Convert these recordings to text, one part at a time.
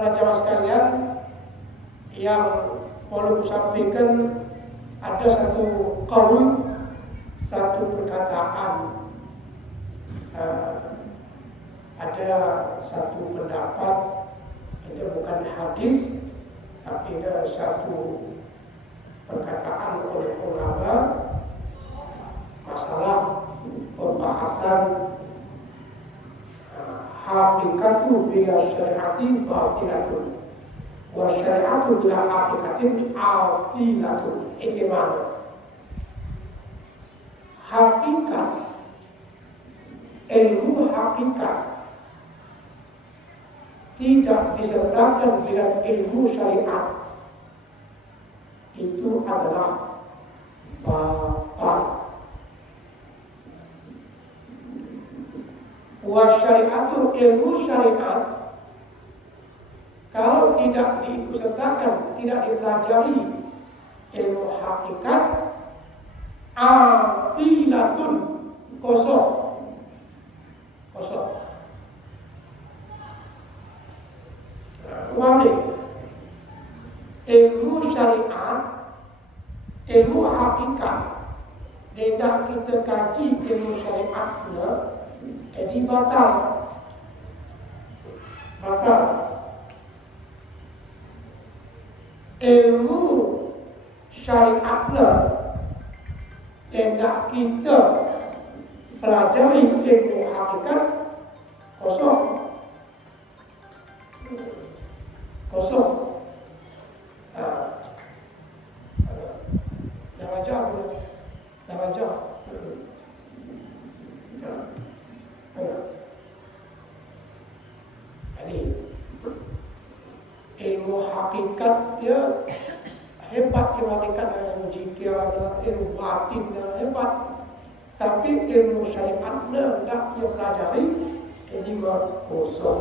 para jamaah sekalian, yang perlu sampaikan ada satu qaul, satu perkataan, ada satu pendapat, itu bukan hadis, tapi ada satu perkataan oleh ulama masalah pembahasan hakikatu bila syariati batilatun wa syariatu bila hakikatin atilatun. Itu mana hakikat, ilmu hakikat tidak disertakan dengan ilmu syariat, itu adalah batal. Wa syariatu, ilmu syariat kalau tidak diikutsertakan, tidak dipelajari ilmu hakikat, atilatun, kosong. Wali ilmu syariat, ilmu hakikat, tidak kita kaji ilmu syariatnya, jadi batal. Ilmu syariatnya tidak kita pelajari ilmu hakikat, kosong. Dah baca. Jadi ilmu hakikat dia hebat, ilmu hakikat yang jika ilmu batin hebat, tapi ilmu syariatnya tidak dia pelajari, jadi kosong.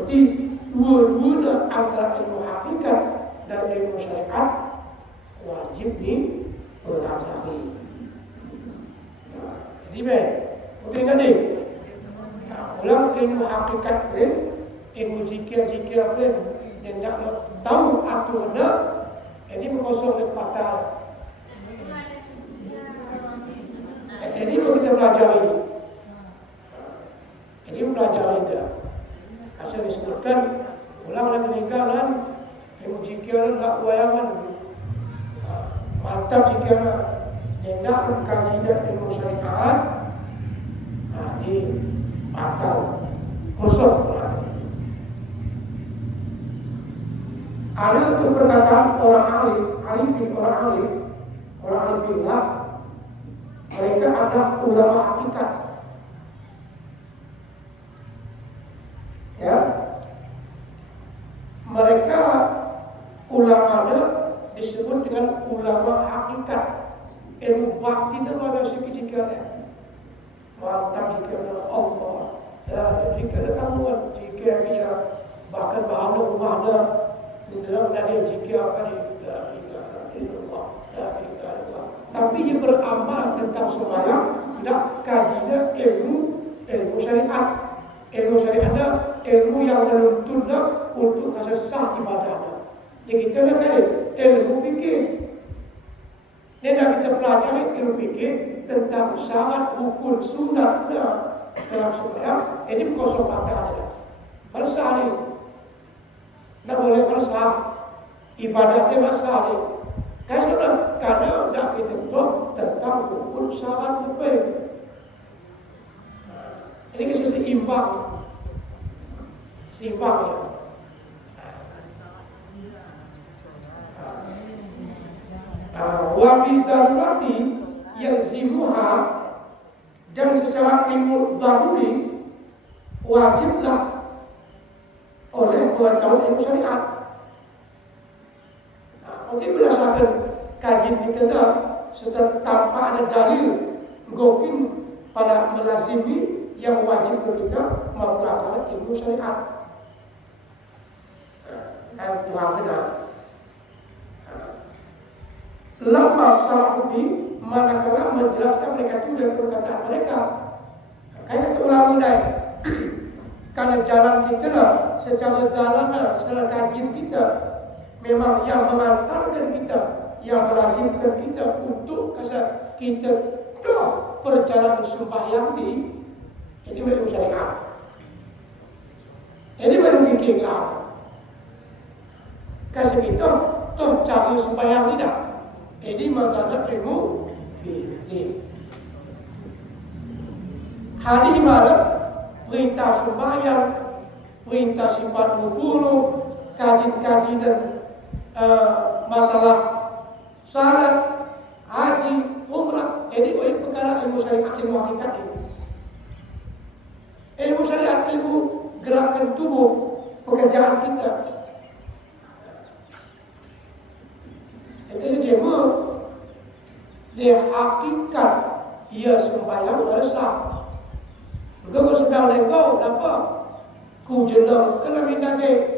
Jadi dua-duanya antara ilmu hakikat dan ilmu syariat wajib dipelajari. Jadi baik, mungkin kan ni? Ulang ilmu hakikat ni, ilmu zikir ni, yang nak tahu aturannya, ini mengkosong dan batal. Ini kita pelajari. Ini pelajari dia. Asal disebutkan ulang dan meninggalan ilmu zikir tak wayangan mantap zikir tidak mengkaji ilmu syariat, ini batal, kosong. Ada satu perkataan orang alim billah, mereka adalah ulama hakikat. Ya, mereka ulamanya disebut dengan ulama hakikat. Ilmu batin itu ada sikit-sikitnya. Mantap jika Allah, ya jika ada tanggungan, jika dia bahkan bahan rumahnya di dalam dia jika akan Allah. Tapi dia beramal tentang sembahyang, tidak kajinya ilmu syariat. Ilmu syariatnya ilmu yang menuntunnya untuk rasa sah ibadahnya. Yang kita nak kali ilmu fikir. Nên kita pelajari ilmu fikir tentang syarat, rukun, sunatnya dalam sembahyang. Ini kosong batalnya. Pada sah ni, tak boleh pada sah ibadahnya masa ni. Karena tak kita tahu tentang rukun, syarat, apa. Ini kisah seimbang ya. Wa bidarurati yalzimuha, dan secara ilmu daruri wajiblah oleh pengetahuan ilmu syariat. Mungkin berdasarkan kajian kita setelah tanpa ada dalil mungkin pada melazimi yang wajib kita mempelajari ilmu syariat. Dan Tuhan benar. Lama Salahuddin manakala menjelaskan mereka itu dari perkataan mereka. Kaya kata ulama ini, Karena jalan kita lah, secara zalana, secara kajian kita, memang yang mengantarkan kita, yang melazimkan kita untuk kita ke perjalanan sembahyang ini baru syariat. Ini baru fikir lah. Kasih kita, toh cara sembahyang ni dah. Ini mengantar ilmu fikir. Hari malam perintah sembahyang, perintah sifat wudhu, kajian dan masalah salat, haji, umrah. Ini perkara ilmu syariat, ilmu hakikat ini. Ilmu syariat, ilmu gerakan tubuh, pekerjaan kita. Itu saja dia hakikat ia sembahyang resah. Kalau sedang lengkau, dapat ku jenang kena minta ke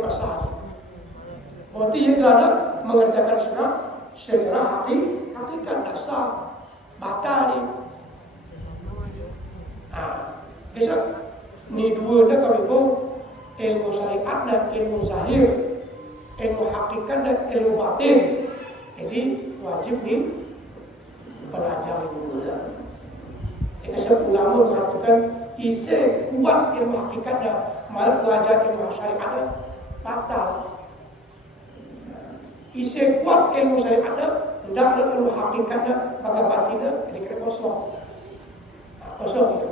masalah. Berarti ia kerana mengerjakan sunat secara hakikat dasar batal ni. Besok ni dua dah kami pun ilmu syariat dan ilmu zahir, ilmu hakikat dan ilmu batin. Jadi wajib ni belajar ilmu dah. Sebab ulama mengatakan isi kuat ilmu hakikat dan malah belajar ilmu syariat dan batal. Isi kuat ilmu syariat dan tidak ilmu hakikat dan batin dan ini kena kosong. Kosong ya.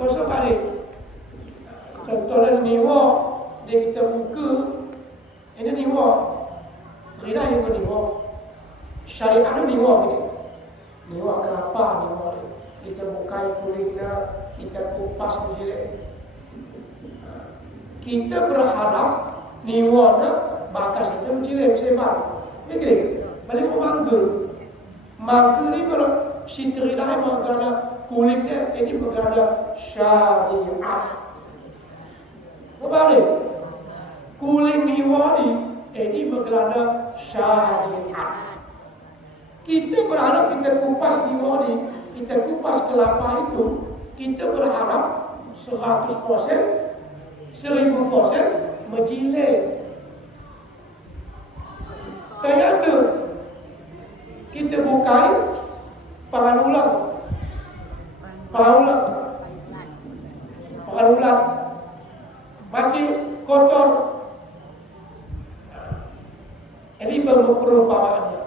Kosong kali. Contohnya niwa dia kita buka ini niwa. Tidak yang niwa. Syariat itu niwa gini. Niwa kenapa niwa ni? Kita bukai kulitnya, kita kupas menjilid. Kita berharap niwa na bakas kita menjilid sebar. Begini, balik memanggur. Manggur ni kalau siterilah mengenai kulitnya ini mengenai syariat. Kembali, kulit niwa ini mengenai syariat. Kita berharap kita kupas niwa ni, kita kupas kelapa itu, kita berharap 100%, 1000% menjilid. Ternyata kita bukai panganulang, macam kotor. Ini perumpamaannya.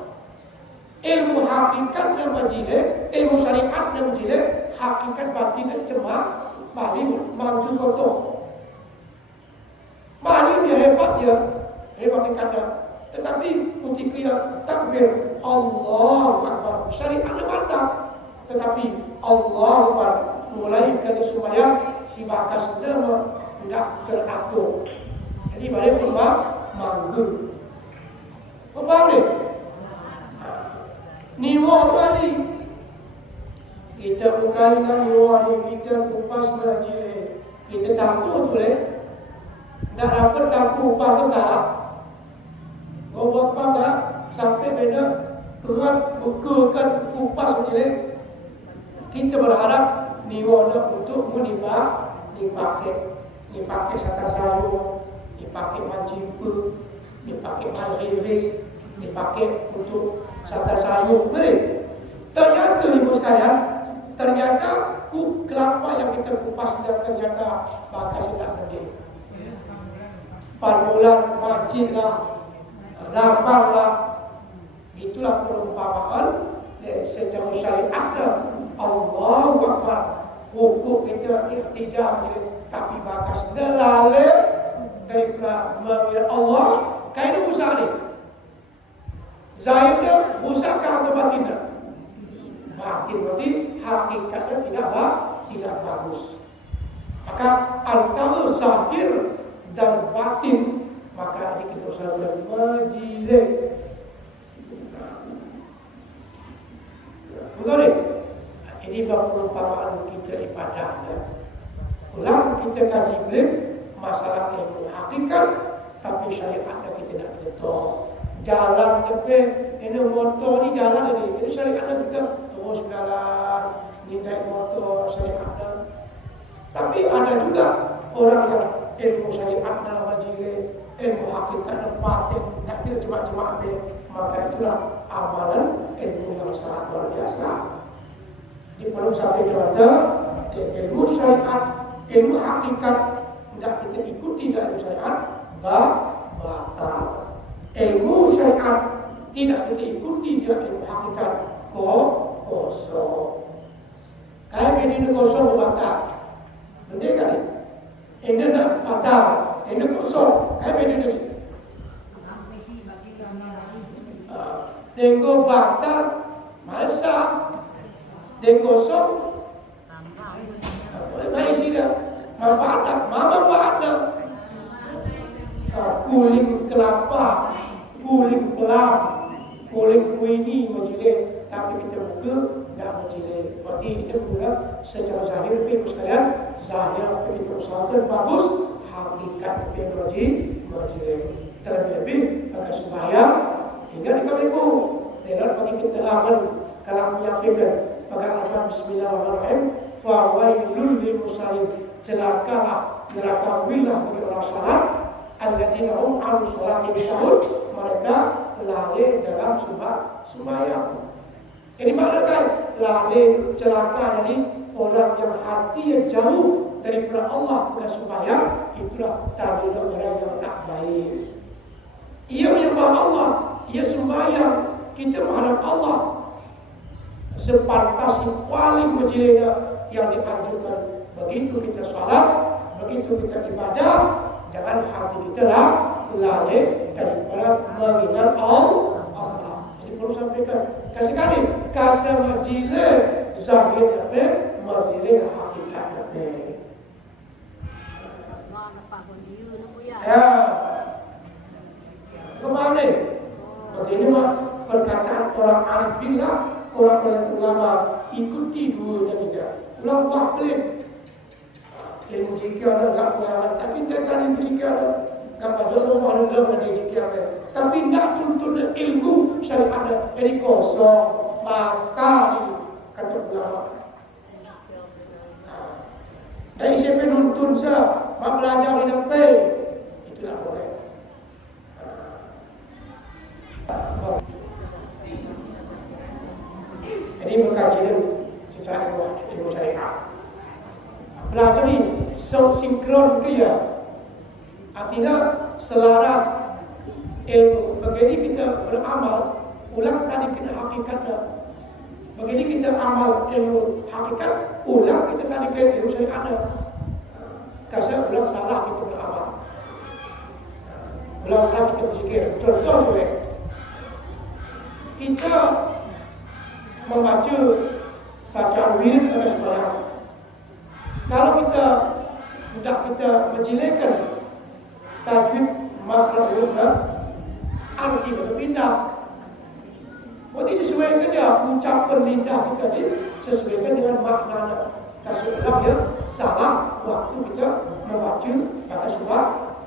Ilmu hakikat dan majilid, ilmu syariat dan majilid, hakikat batin dan cemak, balik mantu kotor. Balik dia hebatnya, hebat hakikatnya. Tetapi ketika yang takbir Allahu Akbar, syariatnya mantap. Tetapi Allahu Akbar mulai kata supaya si bakas nama tidak teratur. Jadi balik rumah manggu. Kembali. Niwa balik. Kita bukai niwa ni, kita kupas majilid. Kita takut tu leh. Tak dapat takut upah ke tak. Kau buat apa tak? Sampai benda kerat bekulkan kupas majilid. Kita berharap niwa nak untuk menimba, dipakai sata sayur, dipakai mancimpu, dipakai malriris, dipakai untuk sata sayur. Ternyata ibu sekalian, ternyata kelapa yang kita kupas dan ternyata bakas tidak gede. Parmulan, macin lah, lambang lah. Itulah perumpamaan secara syariat dan Allahu Akbar. Hukum kita tidak tapi bakas delale daripada mengira Allah. Kainu usaha ni. Zahirnya usahakah atau batinnya? Batin berarti hakikatnya tidak bagus. Maka antara zahir dan batin, maka ini kita usahakan majilid. Betul ni? Ini perumpamaan kita ibadah. Ulang kita kaji belim masalah ilmu hakikat, tapi syariatnya kita tidak betul. Jalan depan, ini motor ni jalan ini syariatnya kita terus jalan, nilai motor syariatnya. Tapi ada juga orang yang ilmu syariatnya majile, ilmu hakikatnya paten, tidak kira cuma-cuma ada. Maka itulah amalan ilmu yang sangat luar biasa. Jadi perlu sampai kepada ilmu syariat, ilmu hakikat tidak kita ikuti dalam syariat, batal. Ilmu syariat tidak kita ikuti dalam ilmu hakikat, kosong. Kayak ini kosong batal. Benar kan? Ini nak batal, ini kosong. Kayak ini. Dengko batal, masa dengkosong, mai sida, mabata, mama bata, kuling kelapa, kuling pelam, kuling kuini majile, tapi kita buka tidak majile. Berarti itu pula secara zahir tapi sekalian zahir kita usahakan bagus, hakikat majile. Terlebih akan sembahyang hingga di kalimu dengan bagi keterangan kalau menyampaikan bagaimana bismillahirrahmanirrahim fawailul lil musallin, celakalah neraka wilah bagi orang salat allazina hum an salatihim sahun, mereka lalai dalam sembahyang. Ini maknanya lalai celaka dari orang yang hatinya jauh daripada Allah pada sembahyang, itulah tanda orang yang tak baik. Ia menyembah Allah, ia sembahyang, kita menghadap Allah sepantas paling majilnya yang dianjurkan. Begitu kita salat, begitu kita ibadah, jangan hati kita lalai daripada mengingat Allah. Jadi perlu sampaikan kasih kali kasih majile zahir apa majile hakikat apa. Ya. Kemana? Begini mah perkataan orang arif billah, orang ulama ikuti dua dan tiga. Ulama buat pelik. Ilmu jika ada tak pengalaman, tapi tak ilmu jika ada. Kapal dosa ada dalam jika ada. Tapi tak tuntut ilmu syariat ada. Jadi kosong, maka kata ulama. Dari siapa nuntun saya, mak belajar hidup baik, itu tak boleh. Ini mengkajian secara ilmu syariat. Belajar ini sinkron ke ya, artinya selaras ilmu. Begini kita beramal, ulang tadi kita hakikatnya. Begini kita amal ilmu hakikat, ulang kita tadi ke ilmu syariatnya. Kasih ulang salah kita beramal, ulang salah kita bersikir. Contoh kita membaca bacaan wirid pada sembahyang. Kalau kita tidak kita menjelekan tajwid makhraj hurufnya, arti berpindah. Berarti sesuaikan ya ucapan lidah kita ini sesuaikan dengan maknanya. Kasih ya salah waktu kita membaca pada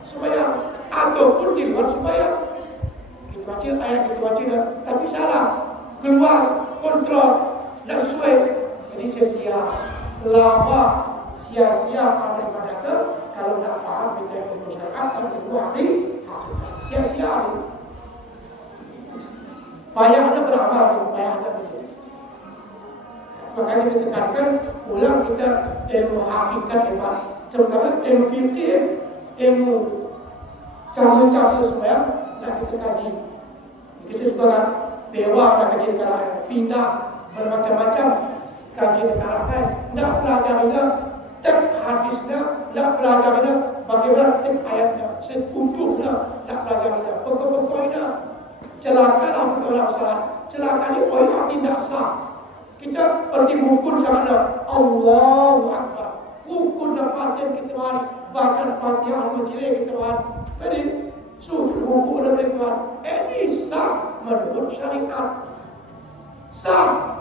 sembahyang ataupun di luar sembahyang. Baca ayat kita baca dah, tapi salah, keluar kontrol, tidak sesuai, jadi sia-sia, lama, sia-sia amal ibadah itu kalau tidak paham kita ilmu syariat dan ilmu hadis, sia-sia. Payah anda beramal, payah anda betul. Makanya kita tekankan ulang kita ilmu hakikat hebat, terutama ilmu fikih, ilmu cara-cara sembahyang, nak kita kaji. Kita sebagai dewa nak kaji negara pindah bermacam-macam kaji negara kan. Nak belajar ini tek hadisnya, nak belajar ini bagaimana tek ayatnya, setujuhnya, nak belajar ini pokok-pokoknya. Celakalah orang salat. Celaka ni orang tidak sah. Kita pergi mukul sana Allahu Akbar. Mukul dapatin kita bahkan Fatihah majlis kita jadi sujud hukum dan Tuhan ini sah menurut syariat sah,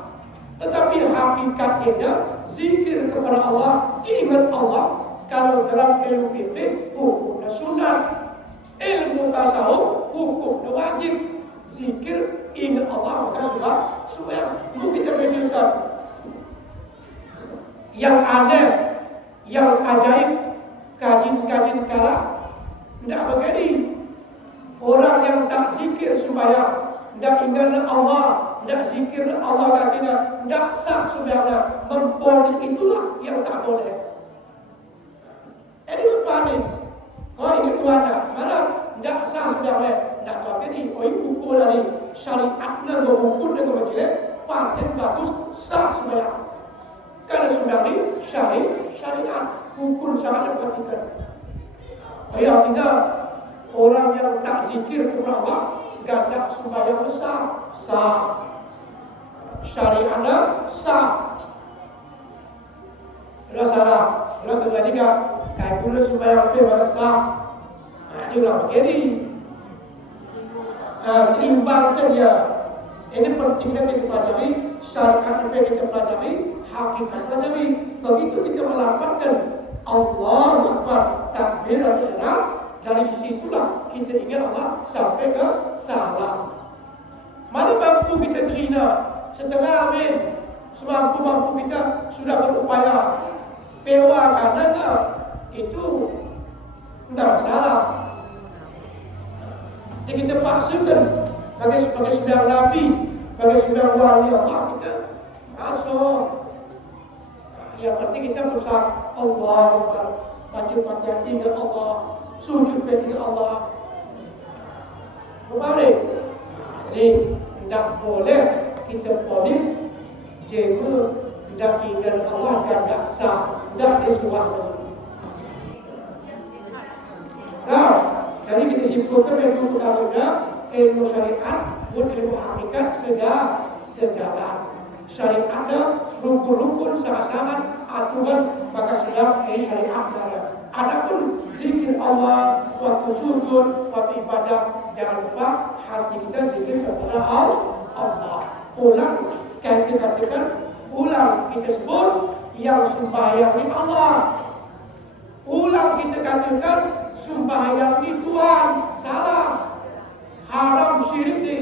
tetapi hakikatnya zikir kepada Allah, ingat Allah. Kalau dalam ilmu fikih hukumnya sunat, ilmu tasawuf hukumnya wajib. Zikir ingat Allah maka sudah sembahyang. Itu kita bedakan. yang aneh, yang ajaib, kajin-kajin kala, tidak begini. Orang yang tak zikir sembahyang, tidak ingat Allah, tidak zikir Allah katanya, tidak sah sembahyang, memponis itulah yang tak boleh. Ini berpani. Kau ingat Tuhan tak? Malah tidak sah sembahyang, tidak tahu ini. Oh ini ukur dari syariatnya, berhukum dengan majlis, paten bagus, sah sembahyang. Karena sembahyang ini syariat, hukum syariat diperhatikan. Oh ya tidak. Orang yang tak zikir kepada Allah, gak ada sembahyang besar, sah. Syariatnya sah. Sudah salah. Sudah ketiga, kayak dulu sembahyang itu sah. Nah, ini ulang begini. Seimbangkan dia. Ini pentingnya kita pelajari, syariat kita pelajari, hakikat pelajari. Begitu kita melapatkan Allahu Akbar, takbir atau ihram. Dari situlah kita ingat Allah sampai ke salam. Mana mampu kita terina setengah amin, semampu-mampu kita sudah berupaya. Pewa karena itu tidak masalah. Jadi kita paksakan sebagai sembilan Nabi, sebagai sembilan wali Allah kita masuk. Yang penting kita berusaha Allah Akbar, baca-baca ingat Allah. Sujud bagi Allah. Kembali. Jadi tidak boleh kita polis jika tidak ingat Allah dan tidak sah, tidak disuruh. Nah, jadi kita simpulkan ilmu pertamanya, ilmu syariat, buat ilmu hakikat sejalan. Syariatnya rukun-rukun sangat-sangat aturan maka sudah syariat saja. Adapun zikir Allah waktu sujud, waktu ibadah, jangan lupa hati kita zikir kepada Allah. Ulang, kita katakan, ulang kita sebut yang sembahyang di Allah. Ulang kita katakan sembahyang di Tuhan. Salah, haram syirik ni.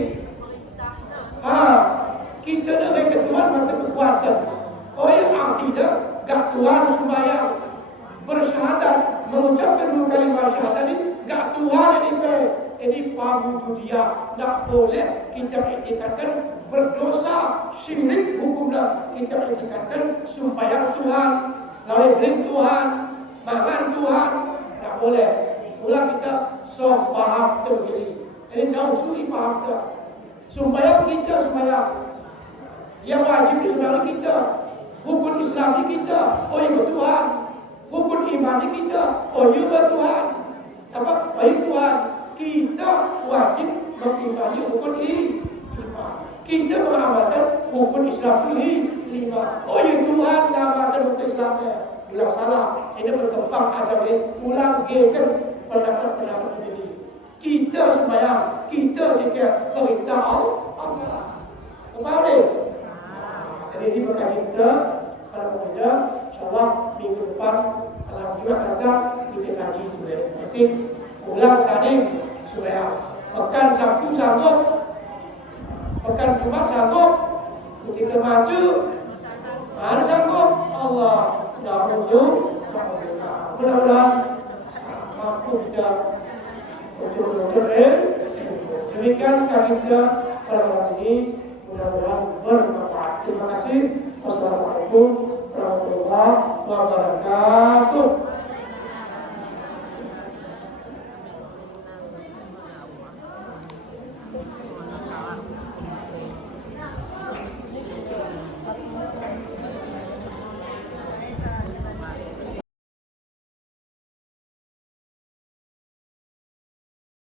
Kita nak ke Tuhan mata kekuatan. Oh yang artinya gak Tuhan sembahyang. Bersyahadat, mengucapkan dua kalimat syahadat ini, gak Tuhan ini pawujudia. Tak boleh kita etikatkan berdosa, syirik hukumnya. Kita etikatkan sembahyang Tuhan, lalu Tuhan, makan Tuhan, tak boleh. Ulang kita sok paham begini. Ini jauh sulit paham tak. Sembahyang kita sembahyang. Yang wajib di sembahyang kita, hukum Islam kita, oh ya Tuhan. Hukum iman kita, oh ya Tuhan. Apa? Oh ya Tuhan. Kita wajib mengimani hukum iman. Kita mengamalkan hukum Islam ini 5. Oh ya Tuhan, mengamalkan hukum Islamnya. Ulang salah. Ini berkembang ajar ulang kan pendapat-pendapat ini. Kita sembahyang, kita jika perintah Allah. Kembali. Jadi ini berkait kita pada pemuda, insyaAllah minggu depan dalam Jumat datang kita kaji juga. Jadi ulang tadi sembahyang. Pekan Sabtu sanggup, pekan Jumat sanggup, ketika maju mana sanggup Allah. Mudah-mudahan mampu kita untuk demikian kami kita pada malam ini, mudah-mudahan bermanfaat. Terima kasih. Wassalamualaikum warahmatullahi wabarakatuh.